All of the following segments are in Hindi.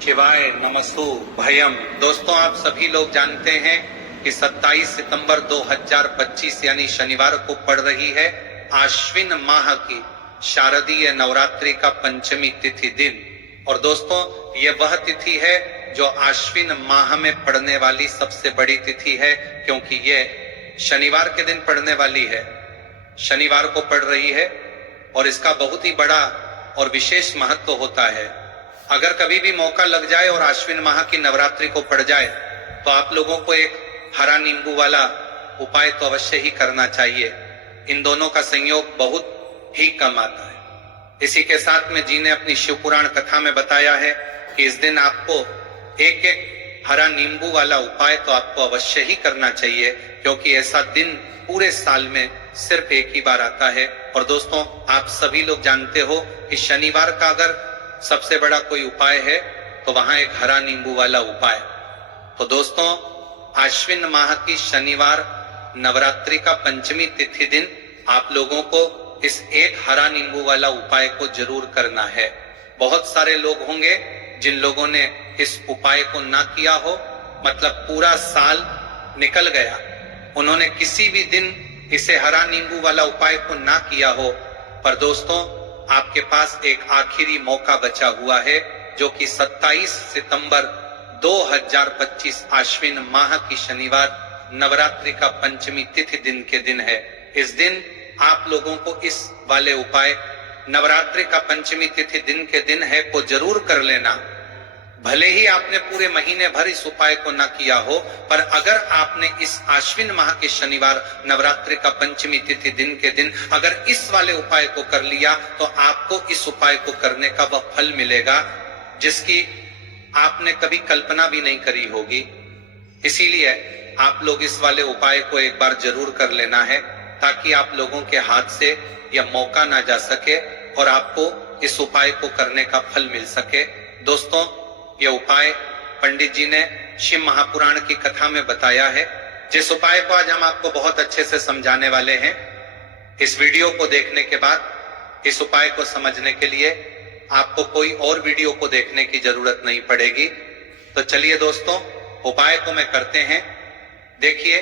शिवाय नमस्तु भयम। दोस्तों, आप सभी लोग जानते हैं कि 27 सितंबर 2025 यानी शनिवार को पड़ रही है आश्विन माह की शारदीय नवरात्रि का पंचमी तिथि दिन। और दोस्तों, ये वह तिथि है जो आश्विन माह में पड़ने वाली सबसे बड़ी तिथि है, क्योंकि ये शनिवार के दिन पड़ने वाली है, शनिवार को पड़ रही है और इसका बहुत ही बड़ा और विशेष महत्व होता है। अगर कभी भी मौका लग जाए और आश्विन माह की नवरात्रि को पड़ जाए तो आप लोगों को एक हरा नींबू वाला उपाय तो अवश्य ही करना चाहिए। इन दोनों का संयोग बहुत ही कम आता है। इसी के साथ में जी ने अपनी शिव पुराण कथा में बताया है कि इस दिन आपको एक एक हरा नींबू वाला उपाय तो आपको अवश्य ही करना चाहिए, क्योंकि ऐसा दिन पूरे साल में सिर्फ एक ही बार आता है। और दोस्तों, आप सभी लोग जानते हो कि शनिवार का अगर सबसे बड़ा कोई उपाय है तो वहां एक हरा नींबू वाला उपाय। तो दोस्तों, आश्विन माह की शनिवार नवरात्रि का पंचमी तिथि दिन आप लोगों को इस एक हरा नींबू वाला उपाय को जरूर करना है। बहुत सारे लोग होंगे जिन लोगों ने इस उपाय को ना किया हो, मतलब पूरा साल निकल गया, उन्होंने किसी भी दिन इसे हरा नींबू वाला उपाय को ना किया हो। पर दोस्तों, आपके पास एक आखिरी मौका बचा हुआ है, जो कि 27 सितंबर 2025 आश्विन माह की शनिवार नवरात्रि का पंचमी तिथि दिन के दिन है। इस दिन आप लोगों को इस वाले उपाय नवरात्रि का पंचमी तिथि दिन के दिन है को जरूर कर लेना। भले ही आपने पूरे महीने भर इस उपाय को न किया हो, पर अगर आपने इस आश्विन माह के शनिवार नवरात्रि का पंचमी तिथि दिन के दिन अगर इस वाले उपाय को कर लिया तो आपको इस उपाय को करने का वह फल मिलेगा जिसकी आपने कभी कल्पना भी नहीं करी होगी। इसीलिए आप लोग इस वाले उपाय को एक बार जरूर कर लेना है, ताकि आप लोगों के हाथ से यह मौका ना जा सके और आपको इस उपाय को करने का फल मिल सके। दोस्तों, यह उपाय पंडित जी ने शिव महापुराण की कथा में बताया है, जिस उपाय को आज हम आपको बहुत अच्छे से समझाने वाले हैं। इस वीडियो को देखने के बाद इस उपाय को समझने के लिए आपको कोई और वीडियो को देखने की जरूरत नहीं पड़ेगी। तो चलिए दोस्तों, उपाय को मैं करते हैं। देखिए,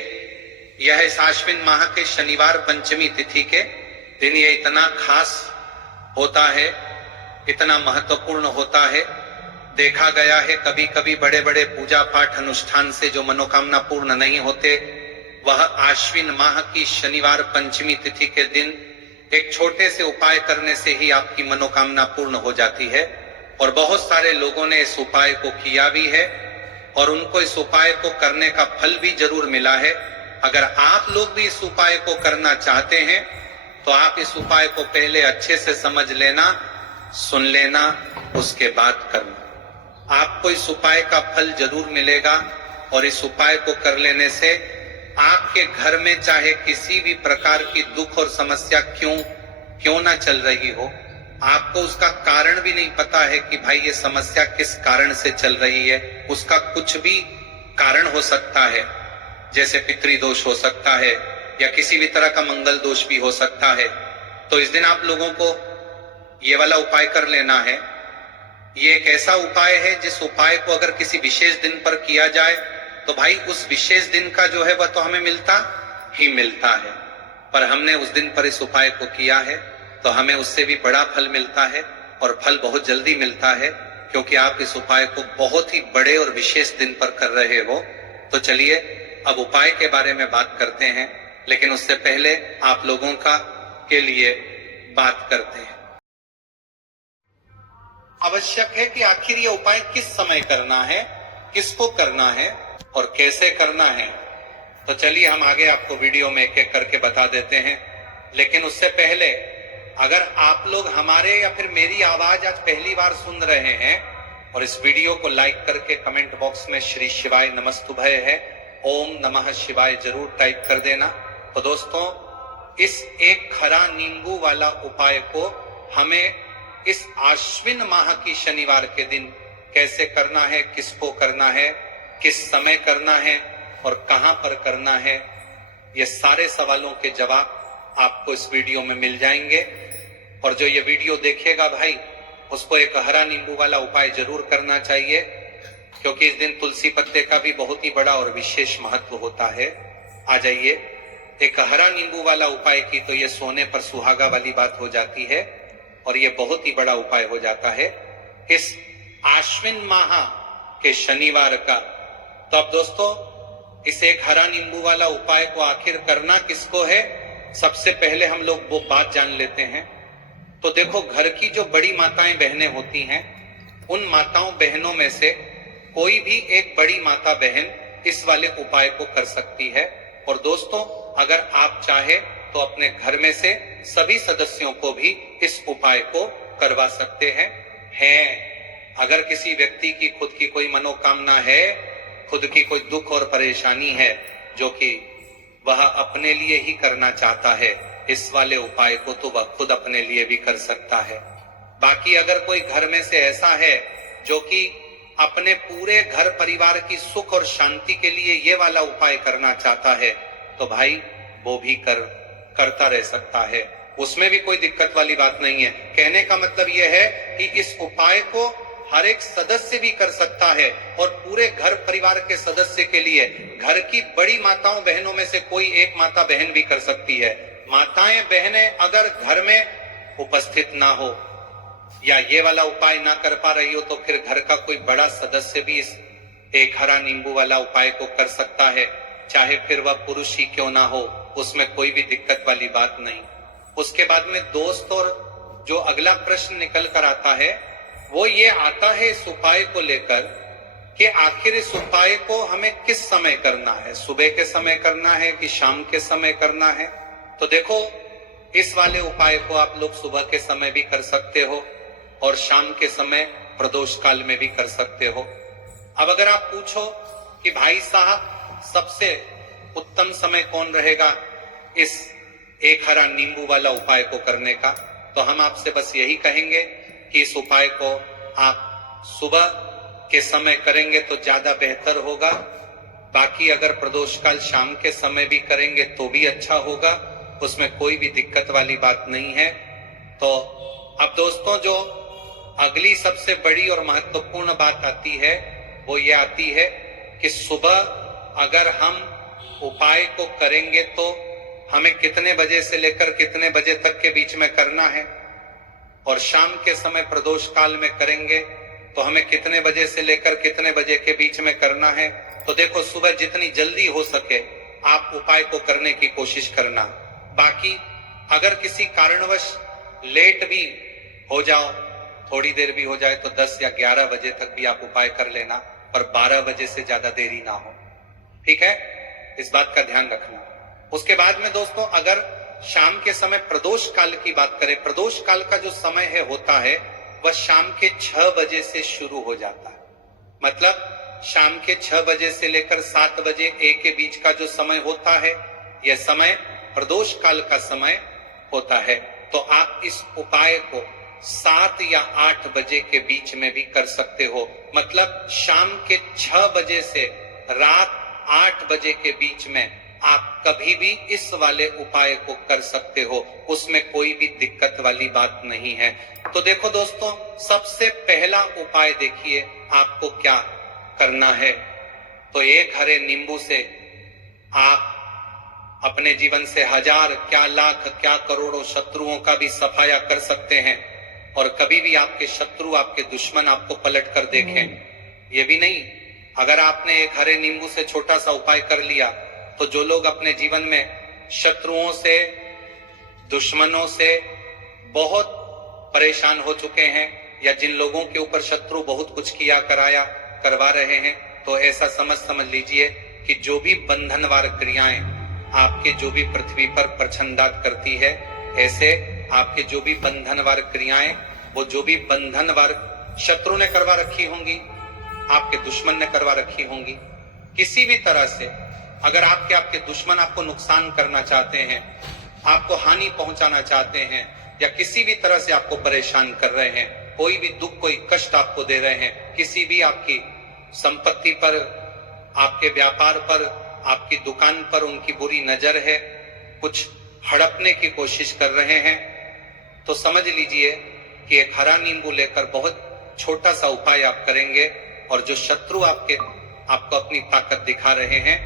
यह इस आश्विन माह के शनिवार पंचमी तिथि के दिन ये इतना खास होता है, इतना महत्वपूर्ण होता है। देखा गया है कभी कभी बड़े बड़े पूजा पाठ अनुष्ठान से जो मनोकामना पूर्ण नहीं होते, वह आश्विन माह की शनिवार पंचमी तिथि के दिन एक छोटे से उपाय करने से ही आपकी मनोकामना पूर्ण हो जाती है। और बहुत सारे लोगों ने इस उपाय को किया भी है और उनको इस उपाय को करने का फल भी जरूर मिला है। अगर आप लोग भी इस उपाय को करना चाहते हैं तो आप इस उपाय को पहले अच्छे से समझ लेना, सुन लेना, उसके बाद करना। आपको इस उपाय का फल जरूर मिलेगा और इस उपाय को कर लेने से आपके घर में चाहे किसी भी प्रकार की दुख और समस्या क्यों ना चल रही हो, आपको उसका कारण भी नहीं पता है कि भाई ये समस्या किस कारण से चल रही है, उसका कुछ भी कारण हो सकता है, जैसे पितृदोष हो सकता है या किसी भी तरह का मंगल दोष भी हो सकता है। तो इस दिन आप लोगों को ये वाला उपाय कर लेना है। ये एक ऐसा उपाय है जिस उपाय को अगर किसी विशेष दिन पर किया जाए तो भाई उस विशेष दिन का जो है वह तो हमें मिलता ही मिलता है, पर हमने उस दिन पर इस उपाय को किया है तो हमें उससे भी बड़ा फल मिलता है और फल बहुत जल्दी मिलता है, क्योंकि आप इस उपाय को बहुत ही बड़े और विशेष दिन पर कर रहे हो। तो चलिए अब उपाय के बारे में बात करते हैं, लेकिन उससे पहले आप लोगों के लिए बात करते हैं। आवश्यक है कि आखिर ये उपाय किस समय करना है, किसको करना है और कैसे करना है। तो चलिए हम आगे आपको वीडियो में एक एक करके बता देते हैं। लेकिन उससे पहले अगर आप लोग हमारे या फिर मेरी आवाज आज पहली बार सुन रहे हैं और इस वीडियो को लाइक करके कमेंट बॉक्स में श्री शिवाय नमस्तुभय है, ओम नमः शिवाय जरूर टाइप कर देना। तो दोस्तों, इस एक हरा नींबू वाला उपाय को हमें इस आश्विन माह की शनिवार के दिन कैसे करना है, किसको करना है, किस समय करना है और कहां पर करना है, ये सारे सवालों के जवाब आपको इस वीडियो में मिल जाएंगे। और जो ये वीडियो देखेगा भाई, उसको एक हरा नींबू वाला उपाय जरूर करना चाहिए, क्योंकि इस दिन तुलसी पत्ते का भी बहुत ही बड़ा और विशेष महत्व होता है। आ जाइए, एक हरा नींबू वाला उपाय की तो ये सोने पर सुहागा वाली बात हो जाती है और ये बहुत ही बड़ा उपाय हो जाता है इस आश्विन माह के शनिवार का। तो अब दोस्तों, इस एक हरा नींबू वाला उपाय को आखिर करना किसको है, सबसे पहले हम लोग वो बात जान लेते हैं। तो देखो, घर की जो बड़ी माताएं बहनें होती हैं, उन माताओं बहनों में से कोई भी एक बड़ी माता बहन इस वाले उपाय को कर सकती है। और दोस्तों, अगर आप चाहे तो अपने घर में से सभी सदस्यों को भी इस उपाय को करवा सकते हैं। अगर किसी व्यक्ति की खुद की कोई मनोकामना है, खुद की कोई दुख और परेशानी है, जो कि वह अपने लिए ही करना चाहता है, इस वाले उपाय को तो वह खुद अपने लिए भी कर सकता है। बाकी अगर कोई घर में से ऐसा है जो कि अपने पूरे घर परिवार की सुख और शांति के लिए ये वाला उपाय करना चाहता है, तो भाई वो भी करता रह सकता है, उसमें भी कोई दिक्कत वाली बात नहीं है। कहने का मतलब यह है कि इस उपाय को हर एक सदस्य भी कर सकता है और पूरे घर परिवार के सदस्य के लिए घर की बड़ी माताओं बहनों में से कोई एक माता बहन भी कर सकती है। माताएं बहनें अगर घर में उपस्थित ना हो या ये वाला उपाय ना कर पा रही हो, तो फिर घर का कोई बड़ा सदस्य भी इस एक हरा नींबू वाला उपाय को कर सकता है, चाहे फिर वह पुरुष ही क्यों ना हो, उसमें कोई भी दिक्कत वाली बात नहीं। उसके बाद में दोस्त, और जो अगला प्रश्न निकल कर आता है वो ये आता है इस उपाय को लेकर कि आखिर इस उपाय को हमें किस समय करना है, सुबह के समय करना है कि शाम के समय करना है। तो देखो, इस वाले उपाय को आप लोग सुबह के समय भी कर सकते हो और शाम के समय प्रदोष काल में भी कर सकते हो। अब अगर आप पूछो कि भाई साहब सबसे उत्तम समय कौन रहेगा इस एक हरा नींबू वाला उपाय को करने का, तो हम आपसे बस यही कहेंगे कि इस उपाय को आप सुबह के समय करेंगे तो ज्यादा बेहतर होगा। बाकी अगर प्रदोष काल शाम के समय भी करेंगे तो भी अच्छा होगा, उसमें कोई भी दिक्कत वाली बात नहीं है। तो अब दोस्तों, जो अगली सबसे बड़ी और महत्वपूर्ण बात आती है वो ये आती है कि सुबह अगर हम उपाय को करेंगे तो हमें कितने बजे से लेकर कितने बजे तक के बीच में करना है, और शाम के समय प्रदोष काल में करेंगे तो हमें कितने बजे से लेकर कितने बजे के बीच में करना है। तो देखो, सुबह जितनी जल्दी हो सके आप उपाय को करने की कोशिश करना। बाकी अगर किसी कारणवश लेट भी हो जाओ, थोड़ी देर भी हो जाए, तो 10 या 11 बजे तक भी आप उपाय कर लेना, पर 12 बजे से ज्यादा देरी ना हो। ठीक है, इस बात का ध्यान रखना। उसके बाद में दोस्तों, अगर शाम के समय प्रदोष काल की बात करें, प्रदोष काल का जो समय होता है वह शाम के 6 बजे से शुरू हो जाता है। मतलब शाम के 6 बजे से लेकर 7 बजे एक के बीच का जो समय होता है, यह समय प्रदोष काल का समय होता है। तो आप इस उपाय को 7 या 8 बजे के बीच में भी कर सकते हो। मतलब शाम के 6 बजे से रात 8 बजे के बीच में आप कभी भी इस वाले उपाय को कर सकते हो, उसमें कोई भी दिक्कत वाली बात नहीं है। तो देखो दोस्तों, सबसे पहला उपाय देखिए आपको क्या करना है। तो एक हरे नींबू से आप अपने जीवन से हजार, क्या लाख, क्या करोड़ों शत्रुओं का भी सफाया कर सकते हैं, और कभी भी आपके शत्रु, आपके दुश्मन आपको पलट कर देखें ये भी नहीं। अगर आपने एक हरे नींबू से छोटा सा उपाय कर लिया, तो जो लोग अपने जीवन में शत्रुओं से, दुश्मनों से बहुत परेशान हो चुके हैं, या जिन लोगों के ऊपर शत्रु बहुत कुछ किया कराया करवा रहे हैं, तो ऐसा समझ लीजिए कि जो भी बंधनवार क्रियाएं आपके जो भी पृथ्वी पर प्रछंदात करती है, ऐसे आपके जो भी बंधनवार क्रियाएं, वो जो भी बंधनवार शत्रु ने करवा रखी होंगी, आपके दुश्मन ने करवा रखी होंगी, किसी भी तरह से अगर आपके दुश्मन आपको नुकसान करना चाहते हैं, आपको हानि पहुंचाना चाहते हैं, या किसी भी तरह से आपको परेशान कर रहे हैं, कोई भी दुख, कोई कष्ट आपको दे रहे हैं, किसी भी आपकी संपत्ति पर, आपके व्यापार पर, आपकी दुकान पर उनकी बुरी नजर है, कुछ हड़पने की कोशिश कर रहे हैं, तो समझ लीजिए कि एक हरा नींबू लेकर बहुत छोटा सा उपाय आप करेंगे और जो शत्रु आपको अपनी ताकत दिखा रहे हैं,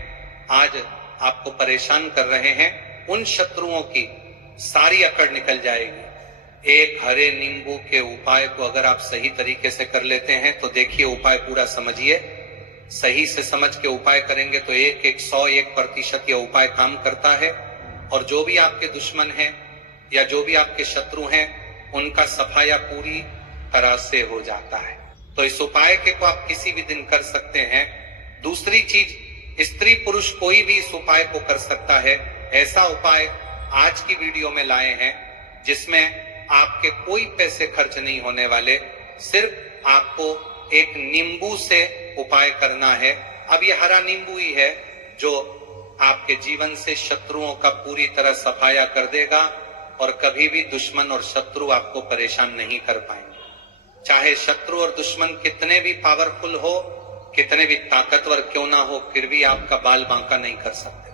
आज आपको परेशान कर रहे हैं, उन शत्रुओं की सारी अकड़ निकल जाएगी। एक हरे नींबू के उपाय को अगर आप सही तरीके से कर लेते हैं तो देखिए, उपाय पूरा समझिए, सही से समझ के उपाय करेंगे तो 101% यह उपाय काम करता है। और जो भी आपके दुश्मन हैं या जो भी आपके शत्रु हैं, उनका सफाया पूरी तरह से हो जाता है। तो इस उपाय को आप किसी भी दिन कर सकते हैं। दूसरी चीज, स्त्री पुरुष कोई भी इस उपाय को कर सकता है। ऐसा उपाय आज की वीडियो में लाए हैं जिसमें आपके कोई पैसे खर्च नहीं होने वाले, सिर्फ आपको एक नींबू से उपाय करना है। अब ये हरा नींबू ही है जो आपके जीवन से शत्रुओं का पूरी तरह सफाया कर देगा और कभी भी दुश्मन और शत्रु आपको परेशान नहीं कर पाएंगे। चाहे शत्रु और दुश्मन कितने भी पावरफुल हो, कितने भी ताकतवर क्यों ना हो, फिर भी आपका बाल बांका नहीं कर सकते।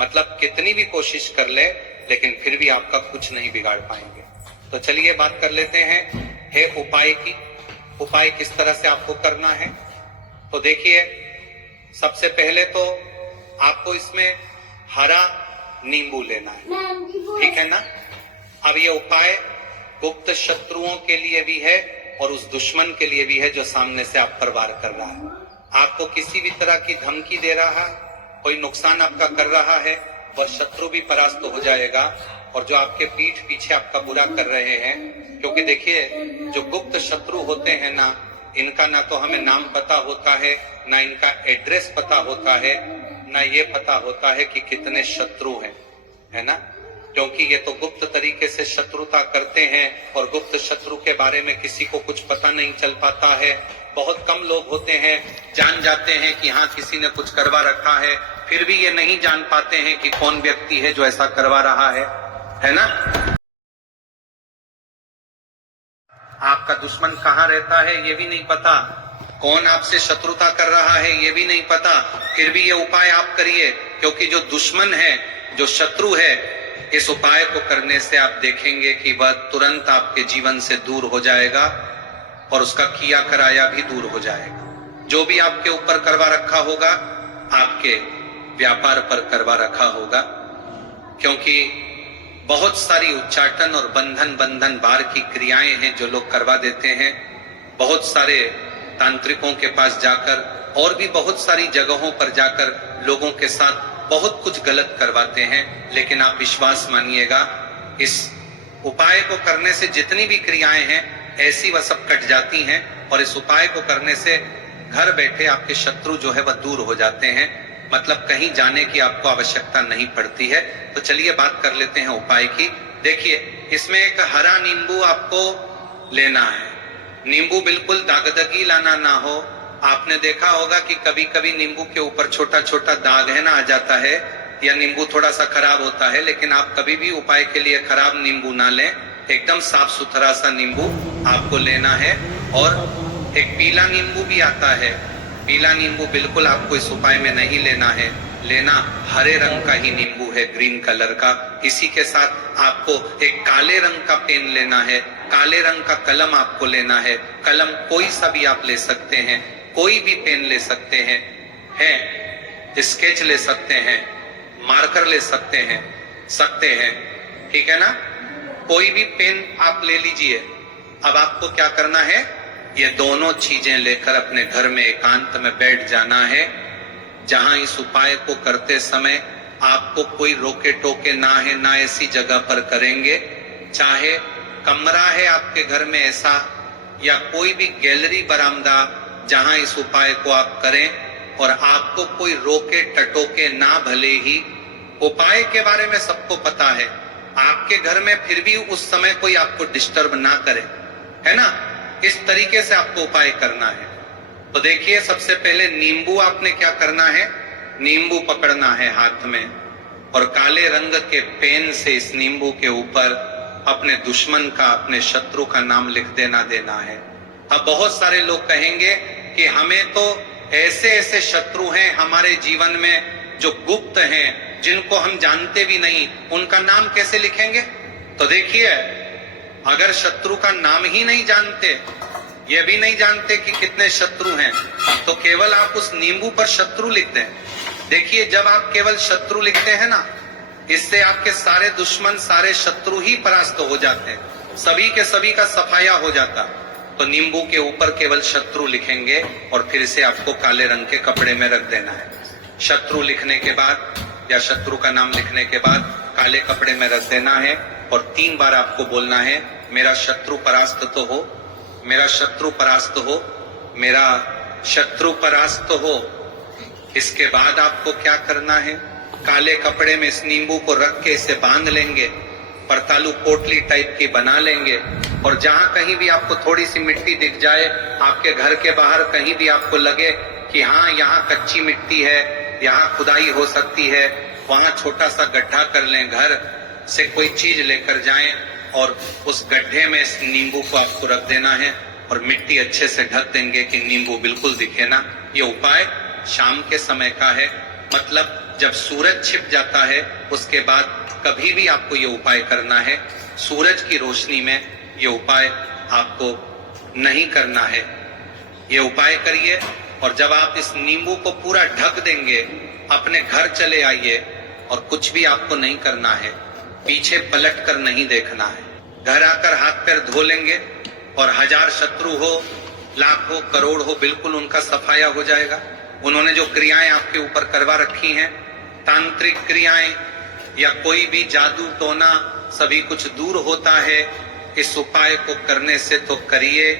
मतलब कितनी भी कोशिश कर ले, लेकिन फिर भी आपका कुछ नहीं बिगाड़ पाएंगे। तो चलिए बात कर लेते हैं उपाय की। उपाय किस तरह से आपको करना है, तो देखिए, सबसे पहले तो आपको इसमें हरा नींबू लेना है, ठीक है ना। अब ये उपाय गुप्त शत्रुओं के लिए भी है और उस दुश्मन के लिए भी है जो सामने से आप पर वार कर रहा है, आपको किसी भी तरह की धमकी दे रहा है, कोई नुकसान आपका कर रहा है, वह शत्रु भी परास्त हो जाएगा। और जो आपके पीठ पीछे आपका बुरा कर रहे हैं, क्योंकि देखिए, जो गुप्त शत्रु होते हैं ना, इनका ना तो हमें नाम पता होता है, ना इनका एड्रेस पता होता है, ना ये पता होता है कि कितने शत्रु हैं, है ना। क्योंकि ये तो गुप्त तरीके से शत्रुता करते हैं और गुप्त शत्रु के बारे में किसी को कुछ पता नहीं चल पाता है। बहुत कम लोग होते हैं जान जाते हैं कि हाँ, किसी ने कुछ करवा रखा है, फिर भी ये नहीं जान पाते हैं कि कौन व्यक्ति है जो ऐसा करवा रहा है ना। आपका दुश्मन कहाँ रहता है ये भी नहीं पता, कौन आपसे शत्रुता कर रहा है ये भी नहीं पता, फिर भी ये उपाय आप करिए, क्योंकि जो दुश्मन है, जो शत्रु है, इस उपाय को करने से आप देखेंगे कि वह तुरंत आपके जीवन से दूर हो जाएगा और उसका किया कराया भी दूर हो जाएगा। जो भी आपके ऊपर करवा रखा होगा, आपके व्यापार पर करवा रखा होगा, क्योंकि बहुत सारी उच्चाटन और बंधन बार की क्रियाएं हैं जो लोग करवा देते हैं। बहुत सारे तांत्रिकों के पास जाकर और भी बहुत सारी जगहों पर जाकर लोगों के साथ बहुत कुछ गलत करवाते हैं, लेकिन आप विश्वास मानिएगा, इस उपाय को करने से जितनी भी क्रियाएं हैं ऐसी वह सब कट जाती हैं और इस उपाय को करने से घर बैठे आपके शत्रु जो है वह दूर हो जाते हैं। मतलब कहीं जाने की आपको आवश्यकता नहीं पड़ती है। तो चलिए बात कर लेते हैं उपाय की। देखिए, इसमें एक हरा नींबू आपको लेना है। नींबू बिल्कुल दागदगी लाना ना हो। आपने देखा होगा कि कभी कभी नींबू के ऊपर छोटा छोटा दाग है ना आ जाता है, या नींबू थोड़ा सा खराब होता है, लेकिन आप कभी भी उपाय के लिए खराब नींबू ना लें। एकदम साफ सुथरा सा नींबू आपको लेना है। और एक पीला नींबू भी आता है, पीला नींबू बिल्कुल आपको इस उपाय में नहीं लेना है, लेना हरे रंग का ही नींबू है, ग्रीन कलर का। इसी के साथ आपको एक काले रंग का पेन लेना है, काले रंग का कलम आपको लेना है। कलम कोई सा भी आप ले सकते हैं, कोई भी पेन ले सकते हैं, स्केच ले सकते हैं, मार्कर ले सकते हैं, ठीक है ना। कोई भी पेन आप ले लीजिए। अब आपको क्या करना है, ये दोनों चीजें लेकर अपने घर में एकांत में बैठ जाना है, जहां इस उपाय को करते समय आपको कोई रोके टोके ना है, ना ऐसी जगह पर करेंगे। चाहे कमरा है आपके घर में ऐसा, या कोई भी गैलरी बरामदा जहां इस उपाय को आप करें और आपको कोई रोके टटोके ना, भले ही उपाय के बारे में सबको पता है, आपके घर में फिर भी उस समय कोई आपको डिस्टर्ब ना करे, है ना। इस तरीके से आपको उपाय करना है। तो देखिए, सबसे पहले नींबू आपने क्या करना है, नींबू पकड़ना है हाथ में और काले रंग के पेन से इस नींबू के ऊपर अपने दुश्मन का, अपने शत्रु का नाम लिख देना है। अब बहुत सारे लोग कहेंगे कि हमें तो ऐसे ऐसे शत्रु हैं हमारे जीवन में जो गुप्त हैं, जिनको हम जानते भी नहीं, उनका नाम कैसे लिखेंगे। तो देखिए, अगर शत्रु का नाम ही नहीं जानते, ये भी नहीं जानते कि कितने शत्रु हैं, तो केवल आप उस नींबू पर शत्रु लिख दें। देखिए, जब आप केवल शत्रु लिखते हैं ना, इससे आपके सारे दुश्मन, सारे शत्रु ही परास्त हो जाते हैं, सभी के सभी का सफाया हो जाता। तो नींबू के ऊपर केवल शत्रु लिखेंगे और फिर इसे आपको काले रंग के कपड़े में रख देना है। शत्रु लिखने के बाद या शत्रु का नाम लिखने के बाद काले कपड़े में रख देना है और 3 बार आपको बोलना है, मेरा शत्रु परास्त तो हो, मेरा शत्रु परास्त हो, मेरा शत्रु परास्त हो। इसके बाद आपको क्या करना है, काले कपड़े में इस नींबू को रख के इसे बांध लेंगे, परतालू पोटली टाइप की बना लेंगे, और जहां कहीं भी आपको थोड़ी सी मिट्टी दिख जाए, आपके घर के बाहर कहीं भी आपको लगे कि हाँ यहाँ कच्ची मिट्टी है, यहाँ खुदाई हो सकती है, वहां छोटा सा गड्ढा कर लें, घर से कोई चीज लेकर जाएं और उस गड्ढे में इस नींबू को आपको रख देना है और मिट्टी अच्छे से ढक देंगे कि नींबू बिल्कुल दिखे ना। ये उपाय शाम के समय का है, मतलब जब सूरज छिप जाता है उसके बाद कभी भी आपको ये उपाय करना है। सूरज की रोशनी में ये उपाय आपको नहीं करना है। ये उपाय करिए और जब आप इस नींबू को पूरा ढक देंगे, अपने घर चले आइए और कुछ भी आपको नहीं करना है, पीछे पलट कर नहीं देखना है। घर आकर हाथ पैर धो लेंगे और 1000 शत्रु हो, लाख हो, करोड़ हो, बिल्कुल उनका सफाया हो जाएगा। उन्होंने जो क्रियाएं आपके ऊपर करवा रखी हैं, तांत्रिक क्रियाएं या कोई भी जादू टोना, सभी कुछ दूर होता है। इस उपाय को करने से तो करिए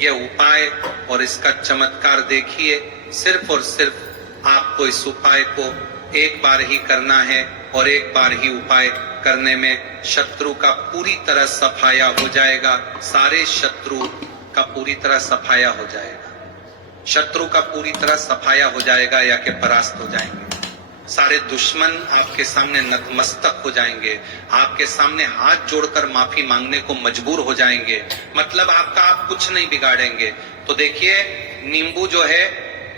ये उपाय और इसका चमत्कार देखिए। सिर्फ और सिर्फ आपको इस उपाय को एक बार ही करना है और एक बार ही उपाय करने में शत्रु का पूरी तरह सफाया हो जाएगा। सारे शत्रु का पूरी तरह सफाया हो जाएगा, शत्रु का पूरी तरह सफाया हो जाएगा या कि परास्त हो जाएंगे। सारे दुश्मन आपके सामने नतमस्तक हो जाएंगे, आपके सामने हाथ जोड़कर माफी मांगने को मजबूर हो जाएंगे, मतलब आपका आप कुछ नहीं बिगाड़ेंगे। तो देखिए, नींबू जो है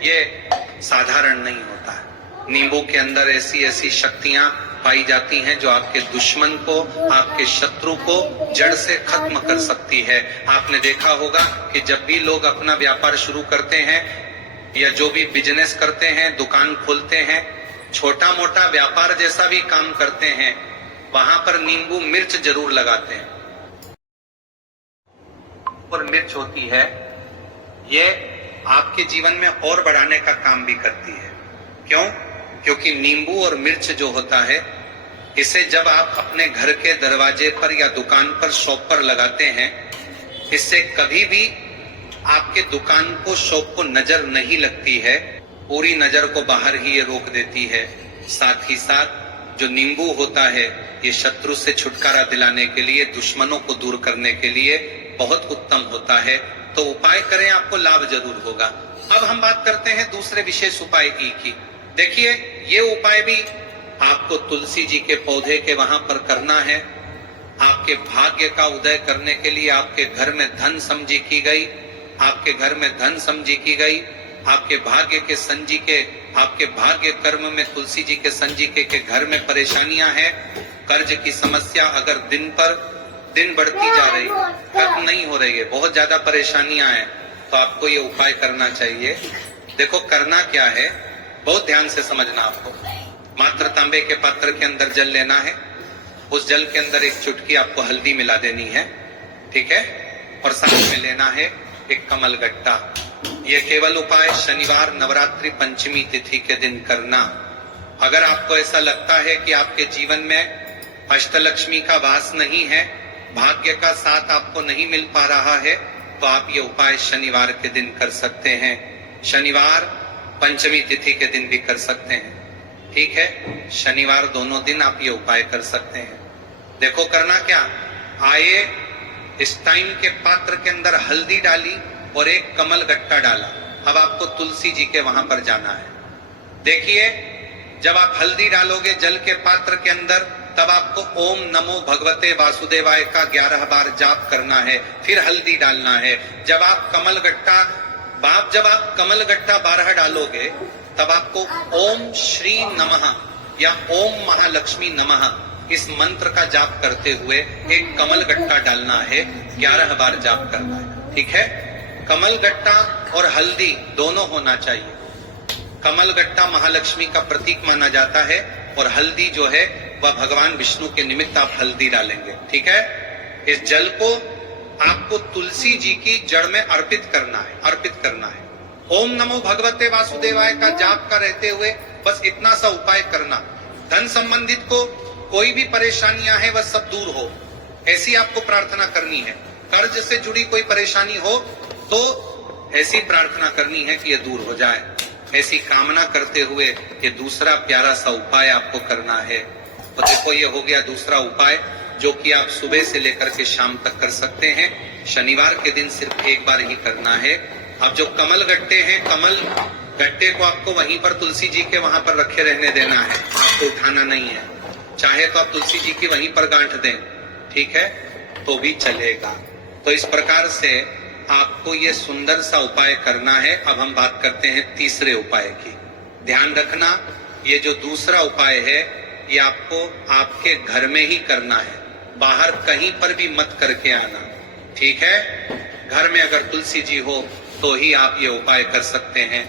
ये साधारण नहीं होता है। नींबू के अंदर ऐसी ऐसी शक्तियां पाई जाती हैं जो आपके दुश्मन को, आपके शत्रु को जड़ से खत्म कर सकती है। आपने देखा होगा कि जब भी लोग अपना व्यापार शुरू करते हैं या जो भी बिजनेस करते हैं, दुकान खोलते हैं, छोटा मोटा व्यापार जैसा भी काम करते हैं, वहां पर नींबू मिर्च जरूर लगाते हैं। और मिर्च होती है, ये आपके जीवन में और बढ़ाने का काम भी करती है। क्यों? क्योंकि नींबू और मिर्च जो होता है, इसे जब आप अपने घर के दरवाजे पर या दुकान पर, शॉप पर लगाते हैं, इससे कभी भी आपके दुकान को, शॉप को नजर नहीं लगती है, पूरी नजर को बाहर ही ये रोक देती है। साथ ही साथ जो नींबू होता है, ये शत्रु से छुटकारा दिलाने के लिए, दुश्मनों को दूर करने के लिए बहुत उत्तम होता है। तो उपाय करें, आपको लाभ जरूर होगा। अब हम बात करते हैं दूसरे विशेष उपाय की। देखिए, ये उपाय भी आपको तुलसी जी के पौधे के वहां पर करना है। आपके भाग्य का उदय करने के लिए आपके घर में धन समझी की गई, आपके घर में धन समझी की गई, आपके भाग्य के संजी के, आपके भाग्य कर्म में तुलसी जी के संजी के घर में परेशानियां हैं, कर्ज की समस्या अगर दिन पर दिन बढ़ती जा रही, खत्म नहीं हो रही है, बहुत ज्यादा परेशानियां हैं, तो आपको ये उपाय करना चाहिए। देखो करना क्या है, बहुत ध्यान से समझना। आपको मात्र तांबे के पात्र के अंदर जल लेना है, उस जल के अंदर एक चुटकी आपको हल्दी मिला देनी है, ठीक है, और साथ में लेना है एक कमल गट्टा। ये केवल उपाय शनिवार नवरात्रि पंचमी तिथि के दिन करना। अगर आपको ऐसा लगता है कि आपके जीवन में अष्टलक्ष्मी का वास नहीं है, भाग्य का साथ आपको नहीं मिल पा रहा है, तो आप ये उपाय शनिवार के दिन कर सकते हैं। शनिवार पंचमी तिथि के दिन भी कर सकते हैं, ठीक है, शनिवार दोनों दिन आप ये उपाय कर सकते हैं। देखो करना क्या, आए इस टाइम के पात्र के अंदर हल्दी डाली और एक कमल गट्टा डाला। अब आपको तुलसी जी के वहां पर जाना है। देखिए, जब आप हल्दी डालोगे जल के पात्र के अंदर, तब आपको ओम नमो भगवते वासुदेवाय का 11 बार जाप करना है, फिर हल्दी डालना है। जब आप कमल गट्टा 12 डालोगे, तब आपको ओम श्री नमः या ओम महालक्ष्मी नमः इस मंत्र का जाप करते हुए एक कमल गट्टा डालना है, 11 बार जाप करना है। ठीक है, कमल गट्टा और हल्दी दोनों होना चाहिए। कमल गट्टा महालक्ष्मी का प्रतीक माना जाता है और हल्दी जो है वह भगवान विष्णु के निमित्त आप हल्दी डालेंगे। ठीक है, इस जल को आपको तुलसी जी की जड़ में अर्पित करना है। ओम नमो भगवते वासुदेवाय का जाप का रहते हुए बस इतना सा उपाय करना। धन संबंधित को कोई भी परेशानियां हैं वह सब दूर हो, ऐसी आपको प्रार्थना करनी है। कर्ज से जुड़ी कोई परेशानी हो तो ऐसी प्रार्थना करनी है कि यह दूर हो जाए। ऐसी कामना करते हुए ये दूसरा प्यारा सा उपाय आपको करना है। तो देखो, ये हो गया दूसरा उपाय जो कि आप सुबह से लेकर के शाम तक कर सकते हैं। शनिवार के दिन सिर्फ एक बार ही करना है। अब जो कमल गट्टे हैं, कमल गट्टे को आपको वहीं पर तुलसी जी के वहां पर रखे रहने देना है, आपको उठाना नहीं है। चाहे तो आप तुलसी जी की वहीं पर गांठ दें, ठीक है, तो भी चलेगा। तो इस प्रकार से आपको ये सुंदर सा उपाय करना है। अब हम बात करते हैं तीसरे उपाय की। ध्यान रखना, ये जो दूसरा उपाय है ये आपको आपके घर में ही करना है, बाहर कहीं पर भी मत करके आना। ठीक है, घर में अगर तुलसी जी हो तो ही आप ये उपाय कर सकते हैं।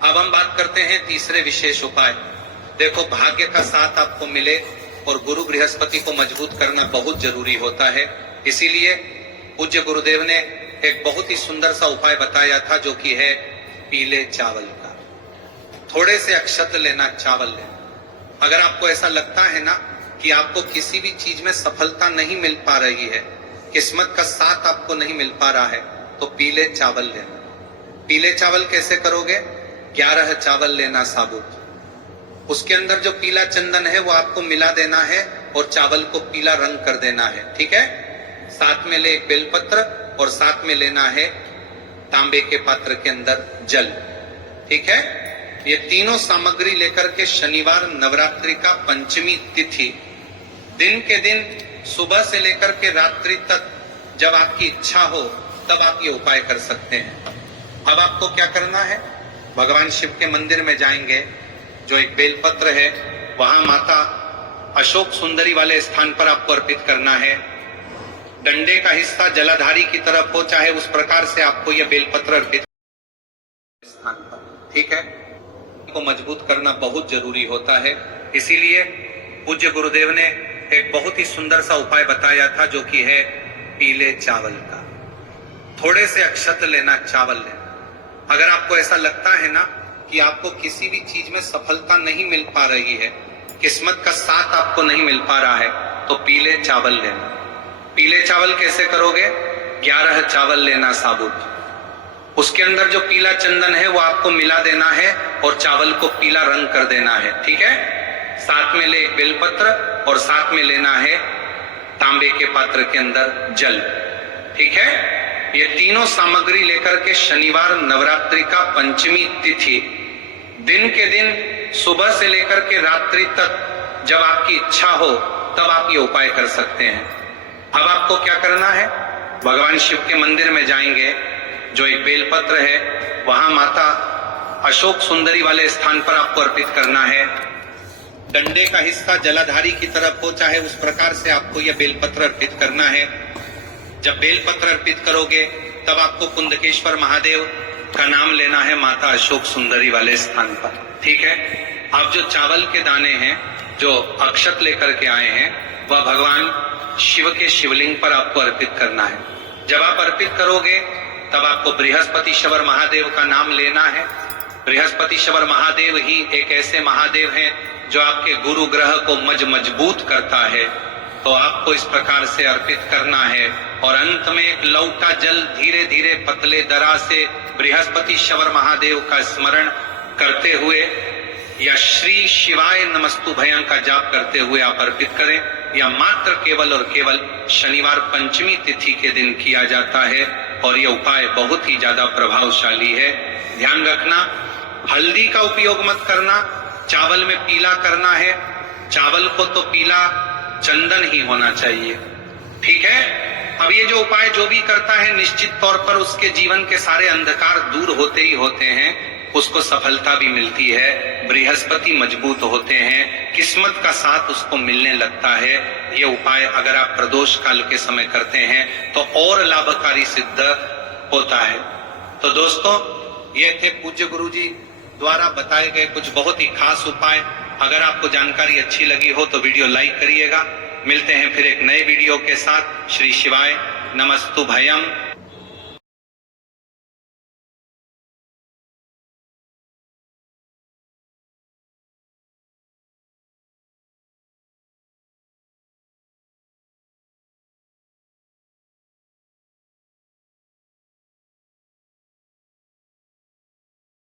अब हम बात करते हैं तीसरे विशेष उपाय। देखो, भाग्य का साथ आपको मिले और गुरु बृहस्पति को मजबूत करना बहुत जरूरी होता है। इसीलिए पूज्य गुरुदेव ने एक बहुत ही सुंदर सा उपाय बताया था जो कि है पीले चावल का। थोड़े से अक्षत लेना, चावल लेना। अगर आपको ऐसा लगता है ना कि आपको किसी भी चीज में सफलता नहीं मिल पा रही है, किस्मत का साथ आपको नहीं मिल पा रहा है, तो पीले चावल लेना। पीले चावल कैसे करोगे? 11 चावल लेना साबुत, उसके अंदर जो पीला चंदन है वो आपको मिला देना है और चावल को पीला रंग कर देना है। ठीक है, साथ में ले एक बेलपत्र और साथ में लेना है तांबे के पात्र के अंदर जल। ठीक है, ये तीनों सामग्री लेकर के शनिवार नवरात्रि का पंचमी तिथि दिन के दिन सुबह से लेकर के रात्रि तक जब आपकी इच्छा हो तब आप ये उपाय कर सकते हैं। अब आपको क्या करना है? भगवान शिव के मंदिर में जाएंगे, जो एक बेलपत्र है वहां माता अशोक सुंदरी वाले स्थान पर आपको अर्पित करना है। डंडे का हिस्सा जलाधारी की तरफ हो, चाहे उस प्रकार से आपको यह बेलपत्र अर्पित स्थान पर। ठीक है, को मजबूत करना बहुत जरूरी होता है। इसीलिए पूज्य गुरुदेव ने एक बहुत ही सुंदर सा उपाय बताया था जो कि है पीले चावल का। थोड़े से अक्षत लेना, चावल लेना। अगर आपको ऐसा लगता है ना कि आपको किसी भी चीज में सफलता नहीं मिल पा रही है, किस्मत का साथ आपको नहीं मिल पा रहा है, तो पीले चावल लेना। पीले चावल कैसे करोगे? 11 चावल लेना साबुत, उसके अंदर जो पीला चंदन है वो आपको मिला देना है और चावल को पीला रंग कर देना है। ठीक है, साथ में ले एक बेलपत्र और साथ में लेना है तांबे के पात्र के अंदर जल। ठीक है, ये तीनों सामग्री लेकर के शनिवार नवरात्रि का पंचमी तिथि दिन के दिन सुबह से लेकर के रात्रि तक जब आपकी इच्छा हो तब आप ये उपाय कर सकते हैं। अब आपको क्या करना है? भगवान शिव के मंदिर में जाएंगे, जो एक बेलपत्र है वहां माता अशोक सुंदरी वाले स्थान पर आपको अर्पित करना है। डंडे का हिस्सा जलाधारी की तरफ हो, चाहे उस प्रकार से आपको यह बेलपत्र अर्पित करना है। जब बेलपत्र अर्पित करोगे तब आपको कुंदकेश्वर महादेव का नाम लेना है माता अशोक सुंदरी वाले स्थान पर। ठीक है, आप जो चावल के दाने हैं, जो अक्षत लेकर के आए हैं, वह भगवान शिव के शिवलिंग पर आपको अर्पित करना है। जब आप अर्पित करोगे तब आपको बृहस्पतिश्वर महादेव का नाम लेना है। बृहस्पतिश्वर महादेव ही एक ऐसे महादेव हैं जो आपके गुरु ग्रह को मजबूत करता है। तो आपको इस प्रकार से अर्पित करना है और अंत में एक लौटा जल धीरे धीरे पतले दरा से बृहस्पतिश्वर महादेव का स्मरण करते हुए या श्री शिवाय नमस्तुभयं का जाप करते हुए आप अर्पित करें, या मात्र केवल और केवल शनिवार पंचमी तिथि के दिन किया जाता है और यह उपाय बहुत ही ज्यादा प्रभावशाली है। ध्यान रखना, हल्दी का उपयोग मत करना, चावल में पीला करना है। चावल को तो पीला चंदन ही होना चाहिए। ठीक है, अब ये जो उपाय जो भी करता है निश्चित तौर पर उसके जीवन के सारे अंधकार दूर होते ही होते हैं। उसको सफलता भी मिलती है, बृहस्पति मजबूत होते हैं, किस्मत का साथ उसको मिलने लगता है। ये उपाय अगर आप प्रदोष काल के समय करते हैं तो और लाभकारी सिद्ध होता है। तो दोस्तों, ये थे पूज्य गुरु जी द्वारा बताए गए कुछ बहुत ही खास उपाय। अगर आपको जानकारी अच्छी लगी हो तो वीडियो लाइक करिएगा। मिलते हैं फिर एक नए वीडियो के साथ। श्री शिवाय नमस्तु भयम।